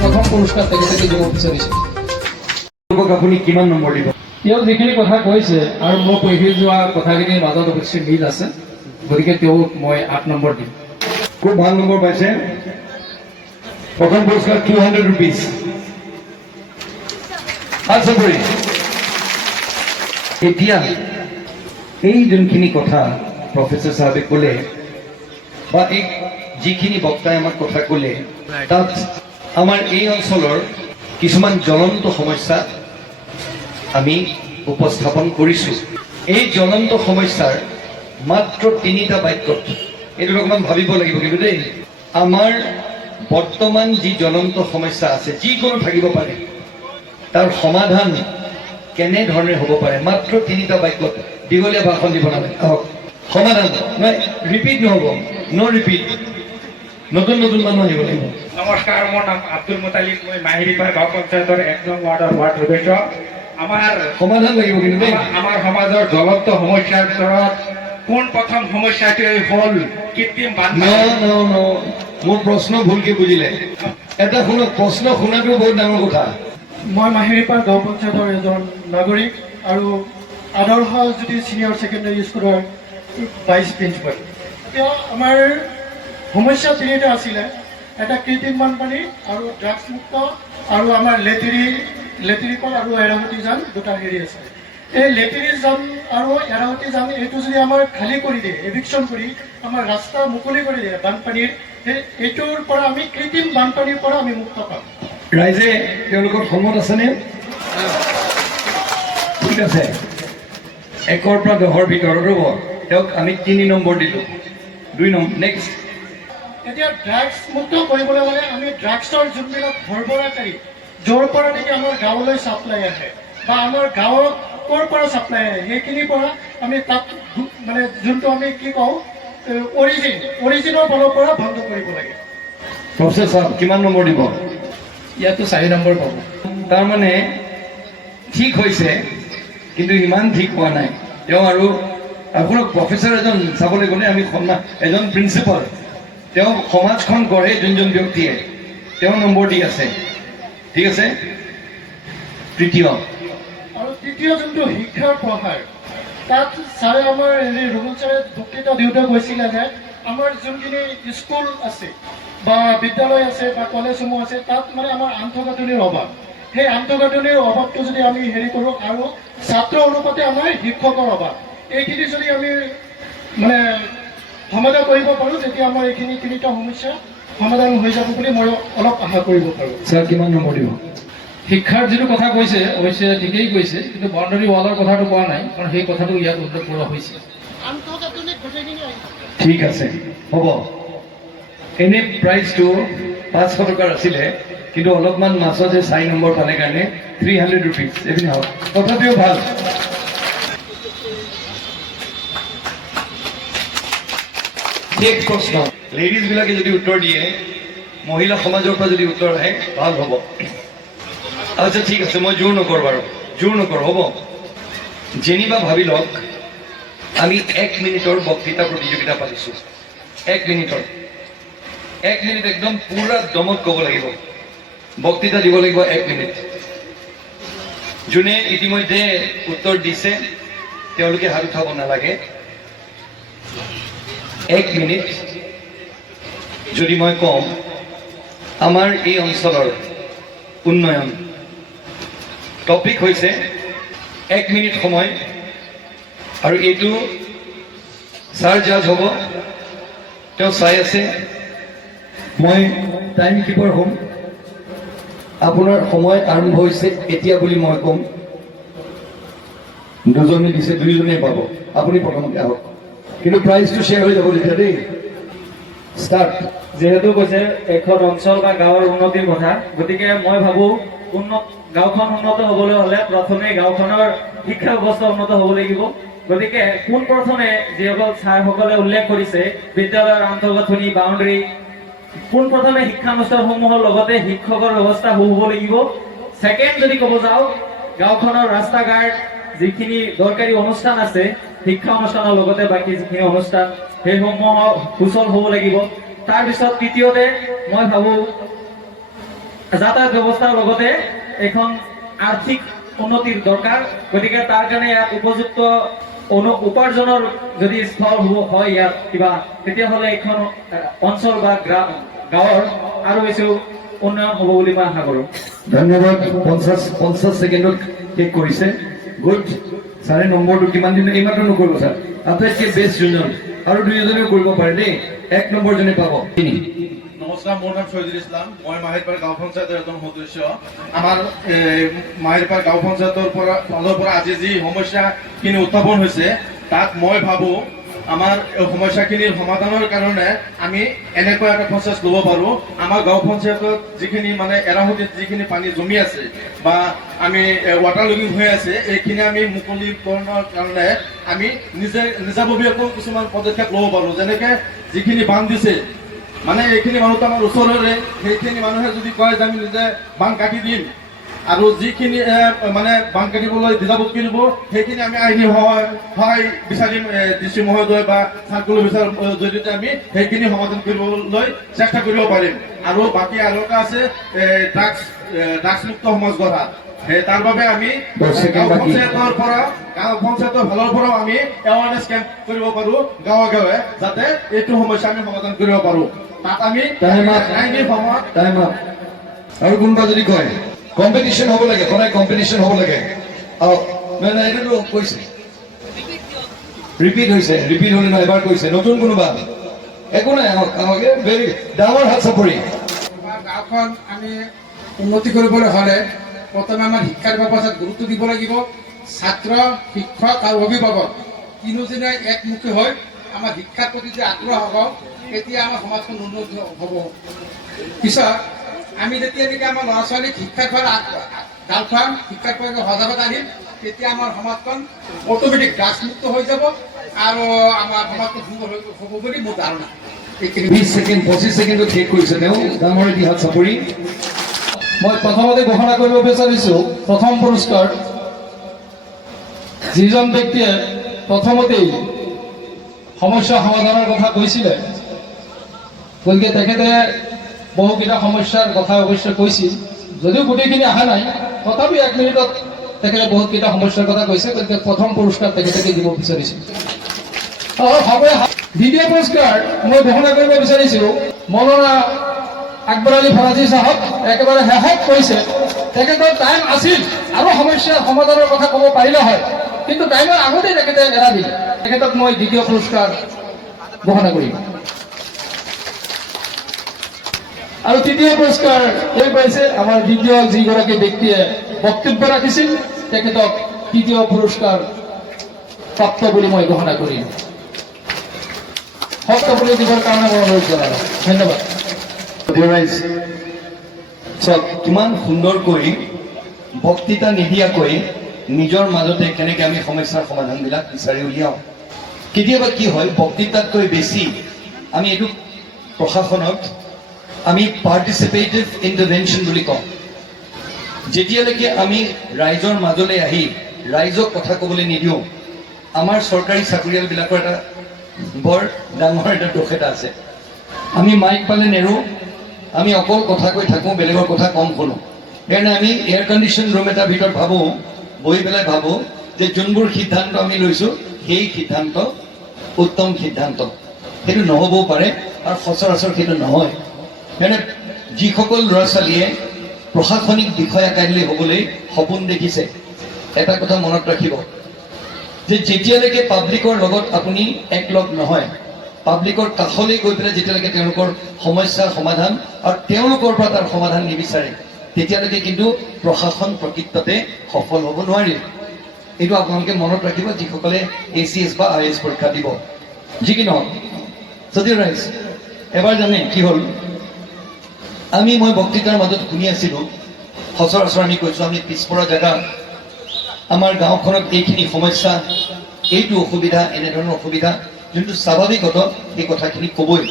প্ৰথম পুৰস্কাৰ তেখেতে দিব বিচাৰিছে। আপুনি কিমান নম্বৰ দিব? তেওঁ যিখিনি কথা কৈছে আৰু মই কৈ যোৱা কথাখিনিৰ মাজত অৱশ্যে মিল আছে, গতিকে তেওঁক মই 8 নম্বৰ দিম। খুব ভাল নম্বৰ পাইছে। প্ৰথম পুৰস্কাৰ 200 rupees। এতিয়া এই যোনখিনি কথা প্ৰফেচৰ চাহাবে ক'লে বা এই যিখিনি বক্তাই আমাক কথা ক'লে, তাত আমাৰ এই অঞ্চলৰ কিছুমান জ্বলন্ত সমস্যা আমি উপস্থাপন কৰিছোঁ। এই জ্বলন্ত সমস্যাৰ মাত্ৰ 3টা বাক্যত, এইটো অকণমান ভাবিব লাগিব কিন্তু দেই, আমাৰ বৰ্তমান যি জ্বলন্ত সমস্যা আছে, যিকোনো থাকিব পাৰে, তাৰ সমাধান কেনেধৰণে হ'ব পাৰে, মাত্ৰ 3টা বাক্যত দীঘলীয়া ভাষণ দিব নালাগে। সমাধান নহয়, ৰিপিট নহ'ব, ন' ৰিপিট, নতুন নতুন মানুহ আহিব লাগিব। নমস্কাৰ, মোৰ নাম আব্দুল মুতালিব, মই মাহিৰিপাৰ গাঁও পঞ্চায়তৰ 1 নং ৱাৰ্ডৰ ৱাৰ্ড সদস্য। আমাৰ সমাধান লাগিব কিন্তু দেই। আমাৰ সমাজৰ জ্বলন্ত সমস্যাৰ ভিতৰত পোনপ্ৰথম সমস্যাটোৱেই হ'ল কৃত্ৰিম বানপানী। মোৰ প্ৰশ্ন ভুলকে বুজিলে। এটা শুনক, প্ৰশ্ন শুনাটো বহুত ডাঙৰ কথা। মই মাহিৰিপাৰ গাঁও পঞ্চায়তৰ এজন নাগৰিক আৰু আদৰ্শ জ্যোতি ছিনিয়ৰ ছেকেণ্ডেৰী স্কুলৰ ভাইচ প্ৰিন্সিপাল। এতিয়া আমাৰ সমস্যা 3টা আছিলে, এটা কৃত্ৰিম বানপানী আৰু ড্ৰাগছ মুক্ত আৰু আমাৰ লেটেৰী কল আৰু এৰাৱতী যান 2টা হেৰি আছে। এই লেটেৰী যান আৰু এৰাৱতী যান এইটো যদি আমাৰ খালী কৰি দিয়ে, এভিকশ্যন কৰি আমাৰ ৰাস্তা মুকলি কৰি দিয়ে বানপানীৰ, এইটোৰ পৰা আমি কৃত্ৰিম বানপানীৰ পৰা আমি মুক্ত পাম। ৰাইজে তেওঁলোকৰ সমত আছেনে? ঠিক আছে, 1ৰ পৰা 10ৰ ভিতৰত ৰ'ব, তেওঁক আমি 3 নম্বৰ দিলোঁ। 2 নম্বৰ, নেক্সট। এতিয়া ড্ৰাগছ মুক্ত কৰিবলৈ হ'লে আমি ড্ৰাগছৰ যোনবিলাক সৰবৰাহকাৰী, য'ৰ পৰা নেকি আমাৰ গাঁৱলৈ ছাপ্লাই আহে বা আমাৰ গাঁৱৰ ক'ৰ পৰা ছাপ্লাই আহে, সেইখিনিৰ পৰা আমি তাত মানে যোনটো আমি কি কওঁ অৰিজিনৰ ফালৰ পৰা বন্ধ কৰিব লাগে। প্ৰফেচৰ চাহাব কিমান নম্বৰ দিব? ইয়াতো 4 নম্বৰ পাব। তাৰমানে ঠিক হৈছে, কিন্তু ইমান ঠিক হোৱা নাই তেওঁ। আৰু আপোনাক প্ৰফেচৰ এজন চাবলৈ গ'লে আমি এজন প্ৰিন্সিপাল, তেওঁ সমাজখন গঢ়ে যোনজন ব্যক্তিয়ে, তেওঁ নম্বৰ দি আছে। ঠিক আছে, তৃতীয় যোনটো শিক্ষাৰ প্ৰসাৰ, তাত ছাৰে আমাৰ ৰুবুল ছাৰে বক্তৃতা দিওঁতে কৈছিলে যে আমাৰ যোনখিনি স্কুল আছে বা বিদ্যালয় আছে বা কলেজসমূহ আছে, তাত মানে আমাৰ আন্তঃগাঁথনিৰ অভাৱ। সেই আন্তঃগাঁথনিৰ অভাৱটো যদি আমি হেৰি কৰোঁ আৰু ছাত্ৰ অনুপাতে আমাৰ শিক্ষকৰ অভাৱ, এইখিনি যদি আমি মানে সমাধান কৰিব পাৰোঁ, তেতিয়া আমাৰ এইখিনি 3টা সমস্যা সমাধান হৈ যাব বুলি মই অলপ আশা কৰিব পাৰোঁ। ছাৰ কিমান নম্বৰ দিব? শিক্ষাৰ যিটো কথা কৈছে অৱশ্যে ঠিকেই কৈছে, কিন্তু বাউণ্ডাৰী ৱালৰ কথাটো কোৱা নাই, কাৰণ সেই কথাটো ইয়াত উল্লেখ কৰা হৈছে। ঠিক আছে, হ'ব। এনে প্ৰাইজটো 500 টকাৰ আছিলে, কিন্তু অলপমান মাছতে 4 নম্বৰ পালে কাৰণে 300 rupees এইপিনে হওক, তথাপিও ভাল। শেষ প্ৰশ্ন, লেডিজবিলাকে যদি উত্তৰ দিয়ে, মহিলা সমাজৰ পৰা যদি উত্তৰ আহে ভাল হ'ব। আচ্ছা ঠিক আছে, মই জোৰ নকৰোঁ বাৰু, জোৰ নকৰোঁ, হ'ব। যেনিবা ভাবি লওক আমি 1 মিনিটৰ বক্তৃতা প্ৰতিযোগিতা পাতিছোঁ। 1 মিনিটৰ, 1 মিনিট একদম পুৰা দমত ক'ব লাগিব, বক্তৃতা দিব লাগিব 1 মিনিট। যোনে ইতিমধ্যে উত্তৰ দিছে তেওঁলোকে হাত উঠাব নালাগে। 1 মিনিট যদি মই কওঁ আমাৰ এই অঞ্চলৰ উন্নয়ন, টপিক হৈছে 1 মিনিট সময়, আৰু এইটো ছাৰ জাজ হ'ব, তেওঁ চাই আছে। মই টাইম কিপাৰ হ'ম, আপোনাৰ সময় আৰম্ভ হৈছে এতিয়া বুলি মই ক'ম। 2জনে দিছে, 2জনে পাব, আপুনি প্ৰথমতে আহক, কিন্তু প্ৰাইজটো শ্বেয়াৰ হৈ যাব তেতিয়া দেই। ষ্টাৰ্ট। যেহেতু কৈছে এখন অঞ্চল বা গাঁৱৰ উন্নতিৰ কথা, গতিকে মই ভাবোঁ গাঁওখন উন্নত হ'বলৈ হ'লে প্ৰথমে গাঁওখনৰ শিক্ষা ব্যৱস্থা উন্নত হ'ব লাগিব। গতিকে পোনপ্ৰথমে যিসকল ছাৰসকলে উল্লেখ কৰিছে, বিদ্যালয়ৰ আন্তঃগাঁথনি, বাউণ্ডাৰী, পোনপ্ৰথমে শিক্ষানুষ্ঠানসমূহৰ লগতে শিক্ষকৰ ব্যৱস্থা হ'ব লাগিব। ছেকেণ্ড যদি ক'ব যাওঁ, গাঁওখনৰ ৰাস্তা ঘাট, যিখিনি দৰকাৰী অনুষ্ঠান আছে, শিক্ষা অনুষ্ঠানৰ লগতে বাকী যিখিনি অনুষ্ঠান, সেইসমূহ সুচল হ'ব লাগিব। তাৰপিছত তৃতীয়তে মই ভাবোঁ যাতায়াত ব্যৱস্থাৰ লগতে এখন আৰ্থিক উন্নতিৰ দৰকাৰ। গতিকে তাৰ কাৰণে ইয়াত উপযুক্ত উপাৰ্জনৰ যদি স্থল হয় ইয়াত কিবা, তেতিয়াহ'লে এইখন অঞ্চল বা গাঁৱৰ আৰু বেছি উন্নয়ন হ'ব বুলি মই আশা কৰোঁ। ধন্যবাদ। 50 ছেকেণ্ডত শেষ কৰিছে। গুড। ছাৰে নম্বৰটো কিমান দিন এইমাত্ৰ নকৰিব ছাৰ, আটাইতকৈ বেষ্ট যোনজন আৰু দুইজনেও কৰিব পাৰে দেই। 1 নম্বৰজনে পাব। নমস্কাৰ, মোৰ নাম শহীদুল ইছলাম। মই মাহিৰপাৰ গাঁও পঞ্চায়তৰ এজন সদস্য। আমাৰ মাহিৰপাৰ গাঁও পঞ্চায়তৰ ফালৰ পৰা আজি যি সমস্যাখিনি উত্থাপন হৈছে, তাত মই ভাবোঁ আমাৰ সমস্যাখিনিৰ সমাধানৰ কাৰণে আমি এনেকুৱা এটা প্ৰচেছ ল'ব পাৰোঁ। আমাৰ গাঁও পঞ্চায়তত যিখিনি মানে এৰাসতিত যিখিনি পানী জমি আছে বা আমি ৱাটাৰ লগিং হৈ আছে, এইখিনি আমি মুকলিকৰণৰ কাৰণে আমি নিজাববীয়াকৈ কিছুমান পদক্ষেপ ল'ব পাৰোঁ। যেনেকৈ যিখিনি বান্ধ দিছে, মানে এইখিনি মানুহটো আমাৰ ওচৰৰে, সেইখিনি মানুহে যদি কয় যে আমি নিজে বান্ধ কাটি দিম আৰু যিখিনি মানে বান্ধ কাটিবলৈ দিজাবুক্তি দিব, সেইখিনি আমি আইনী সহায় বিচাৰিম ডিচি মহোদয় বা চাৰ্কুলাৰ অফিচাৰৰ জৰিয়তে আমি সেইখিনি সমাধান কৰিবলৈ চেষ্টা কৰিব পাৰিম। আৰু বাকী আৰু এটা আছে ড্ৰাগছমুক্ত সমাজ গঢ়া। তাৰ বাবে আমি গাঁও পঞ্চায়তৰ ফালৰ পৰাও আমি এৱাৰনেছ কেম্প কৰিব পাৰোঁ গাঁৱে গাঁৱে, যাতে এইটো সমস্যা আমি সমাধান কৰিব পাৰোঁ। তাত আমি আইনী সমাজ আৰু কোনোবা যদি কয় কম্পিটিশ্যন হ'ব লাগে, সদায় কম্পিটিশ্যন হ'ব লাগে। মানে এইটোতো কৈছে, ৰিপিট হৈছে, ৰিপিট হ'লে নহয়, এবাৰ কৈছে। নতুন কোনোবা একো নাই, আমাকে ভেৰি ডাঙৰ হাত চাপৰি। গাঁওখন আমি উন্নতি কৰিবলৈ হ'লে প্ৰথমে আমাৰ শিক্ষাৰ ব্যৱস্থাত গুৰুত্ব দিব লাগিব। ছাত্ৰ, শিক্ষক আৰু অভিভাৱক তিনিওজনে একমুখী হৈ আমাৰ শিক্ষাৰ প্ৰতি যে আগ্ৰহ হ'ব, তেতিয়া আমাৰ সমাজখন উন্নত হ'ব। পিছত আমি যেতিয়া নেকি আমাৰ ল'ৰা ছোৱালীক শিক্ষাৰ ফালে ঢাল খুৱাম, শিক্ষাৰ প্ৰতি সজাগতা আনিম, তেতিয়া আমাৰ সমাজখন অট'মেটিক ড্ৰাগছমুক্ত হৈ যাব আৰু আমাৰ সমাজখন সুন্দৰ হ'ব বুলি মোৰ ধাৰণা। 20 ছেকেণ্ড 25 ছেকেণ্ডত শেষ কৰিছে তেওঁ। ডাঙৰ এটি হাত চাপৰি। মই প্ৰথমতে ঘোষণা কৰিব বিচাৰিছোঁ, প্ৰথম পুৰস্কাৰ যিজন ব্যক্তিয়ে প্ৰথমতেই সমস্যা সমাধানৰ কথা কৈছিলে, গতিকে তেখেতে বহুকেইটা সমস্যাৰ কথা অৱশ্যে কৈছিল, যদিও গোটেইখিনি অহা নাই, তথাপি 1 মিনিটত তেখেতে বহুতকেইটা সমস্যাৰ কথা কৈছে। গতিকে প্ৰথম পুৰস্কাৰ তেখেতকে দিব বিচাৰিছোঁ। দ্বিতীয় পুৰস্কাৰ মই ঘোষণা কৰিব বিচাৰিছোঁ মৌলানা আকবৰ আলী ফৰাজী চাহাব। একেবাৰে শেষত কৈছে, তেখেতৰ টাইম আছিল আৰু সমস্যাৰ সমাধানৰ কথা ক'ব পাৰিলে হয়, কিন্তু টাইমৰ আগতেই তেখেতে এৰা দিলে। তেখেতক মই দ্বিতীয় পুৰস্কাৰ ঘোষণা কৰিম। আৰু তৃতীয় পুৰস্কাৰ এই পাইছে আমাৰ দ্বিতীয় যিগৰাকী ব্যক্তিয়ে বক্তব্য ৰাখিছিল, তেখেতক তৃতীয় পুৰস্কাৰ প্ৰাপ্ত বুলি মই ঘোষণা কৰিম। বক্তব্য দিবৰ কাৰণে মই অনুৰোধ জনালোঁ। ধন্যবাদ। চব কিমান সুন্দৰকৈ বক্তৃতা নিদিয়াকৈ নিজৰ মাজতে কেনেকৈ আমি সমস্যাৰ সমাধানবিলাক বিচাৰি উলিয়াওঁ। কেতিয়াবা কি হয়, বক্তৃতাতকৈ বেছি আমি এইটো প্ৰশাসনত আমি পাৰ্টিচিপেটিভ ইণ্টাৰভেনশ্যন বুলি কওঁ। যেতিয়ালৈকে আমি ৰাইজৰ মাজলৈ আহি ৰাইজক কথা ক'বলৈ নিদিওঁ, আমাৰ চৰকাৰী চাকৰিয়ালবিলাকৰ এটা বৰ ডাঙৰ এটা দোষ এটা আছে। আমি মাইক পালে নেৰোঁ, আমি অকল কথা কৈ থাকোঁ, বেলেগৰ কথা কম শুনো। সেইকাৰণে আমি এয়াৰ কণ্ডিশ্যন ৰুম এটাৰ ভিতৰত ভাবোঁ, বহি পেলাই ভাবোঁ যে যোনবোৰ সিদ্ধান্ত আমি লৈছোঁ সেই সিদ্ধান্ত উত্তম সিদ্ধান্ত। সেইটো নহ'বও পাৰে আৰু সচৰাচৰ সেইটো নহয়। মানে যিসকল ল'ৰা ছোৱালীয়ে প্ৰশাসনিক বিষয়া কাইলৈ হ'বলৈ সপোন দেখিছে, এটা কথা মনত ৰাখিব যে যেতিয়ালৈকে পাব্লিকৰ লগত আপুনি একলগ নহয়, পাব্লিকৰ কাষলৈ গৈ পেলাই যেতিয়ালৈকে তেওঁলোকৰ সমস্যা সমাধান আৰু তেওঁলোকৰ পৰা তাৰ সমাধান নিবিচাৰে, তেতিয়ালৈকে কিন্তু প্ৰশাসন প্ৰকৃততে সফল হ'ব নোৱাৰে। এইটো আপোনালোকে মনত ৰাখিব যিসকলে ACS বা IAS পৰীক্ষা দিব। যি কি নহওক, যদি ৰাইজ এবাৰ জানে কি হ'ল, মই বক্তৃতাৰ মাজত শুনি আছিলোঁ, সচৰাচৰ আমি কৈছোঁ আমি পিছপৰা জেগা, আমাৰ গাঁওখনত এইখিনি সমস্যা, এইটো অসুবিধা, এনেধৰণৰ অসুবিধা, যোনটো স্বাভাৱিকত এই কথাখিনি ক'বই।